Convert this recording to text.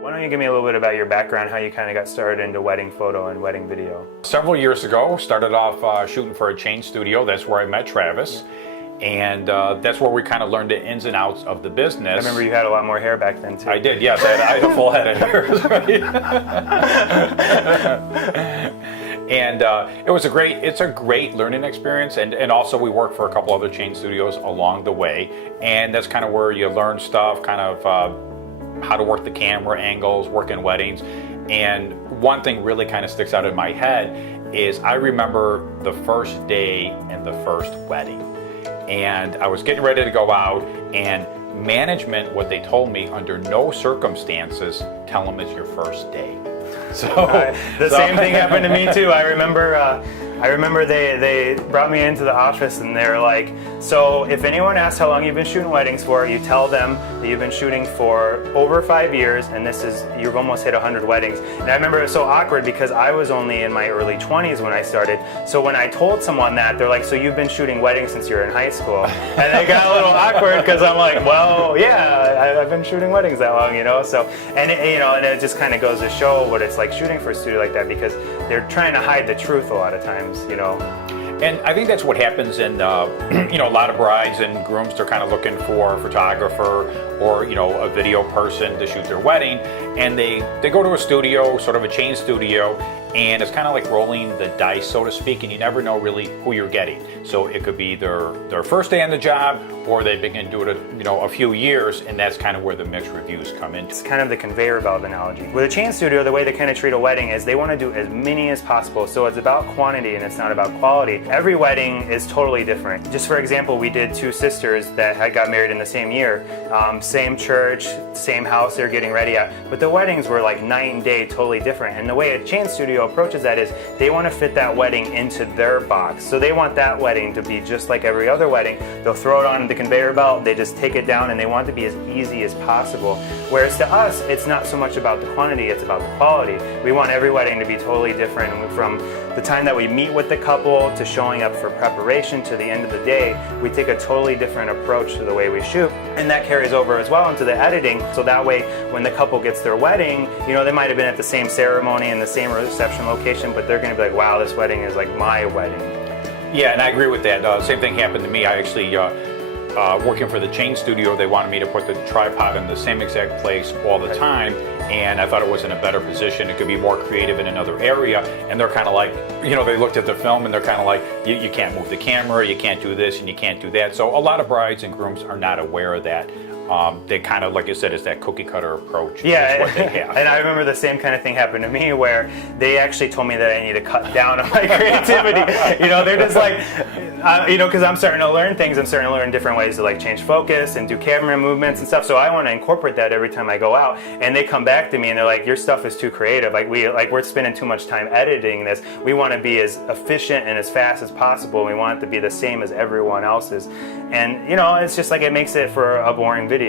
Why don't you give me a little bit about your background, how you kind of got started into wedding photo and wedding video? Several years ago, started off shooting for a chain studio. That's where I met Travis. And that's where we kind of learned the ins and outs of the business. I remember you had a lot more hair back then too. I did, yes. I had a full head of hair. And it's a great learning experience. And also we worked for a couple other chain studios along the way. And that's kind of where you learn stuff, kind of how to work the camera angles, work in weddings. And one thing really kind of sticks out in my head is I remember the first day and the first wedding. And I was getting ready to go out, and management, what they told me, under no circumstances, tell them it's your first day. Same thing happened to me too. I remember they brought me into the office and they were like, so if anyone asks how long you've been shooting weddings for, you tell them that you've been shooting for over 5 years and you've almost hit 100 weddings. And I remember it was so awkward because I was only in my early 20s when I started. So when I told someone that, they're like, so you've been shooting weddings since you were in high school? And it got a little awkward because I'm like, well, yeah, I've been shooting weddings that long, you know? So, and it just kind of goes to show what it's like shooting for a studio like that, because they're trying to hide the truth a lot of times, you know. And I think that's what happens in, a lot of brides and grooms, they're kind of looking for a photographer or, a video person to shoot their wedding. And they go to a studio, sort of a chain studio, and it's kind of like rolling the dice, so to speak, and you never know really who you're getting. So it could be their first day on the job, or they've been doing it a few years, and that's kind of where the mixed reviews come in. It's kind of the conveyor belt analogy. With a chain studio, the way they kind of treat a wedding is they want to do as many as possible. So it's about quantity and it's not about quality. Every wedding is totally different. Just for example, we did two sisters that had got married in the same year, same church, same house they're getting ready at, but the weddings were like night and day, totally different. And the way a chain studio approaches that is they want to fit that wedding into their box. So they want that wedding to be just like every other wedding. They'll throw it on the conveyor belt, they just take it down, and they want it to be as easy as possible. Whereas to us, it's not so much about the quantity, it's about the quality. We want every wedding to be totally different, from the time that we meet with the couple to showing up for preparation to the end of the day. We take a totally different approach to the way we shoot, and that carries over as well into the editing. So that way, when the couple gets their wedding, they might have been at the same ceremony and the same reception location, but they're going to be like, wow, this wedding is like my wedding. Yeah, and I agree with that. Same thing happened to me. I actually, working for the chain studio, they wanted me to put the tripod in the same exact place all the time, and I thought it was in a better position. It could be more creative in another area, and they're kind of like, they looked at the film and they're kind of like, you can't move the camera, you can't do this, and you can't do that. So a lot of brides and grooms are not aware of that. They kind of, like you said, it's that cookie cutter approach. Yeah, what they have. And I remember the same kind of thing happened to me where they actually told me that I need to cut down on my creativity. They're just like, because I'm starting to learn things. I'm starting to learn different ways to like change focus and do camera movements and stuff. So I want to incorporate that every time I go out. And they come back to me and they're like, your stuff is too creative. We're spending too much time editing this. We want to be as efficient and as fast as possible. We want it to be the same as everyone else's. And it's just like it makes it for a boring video.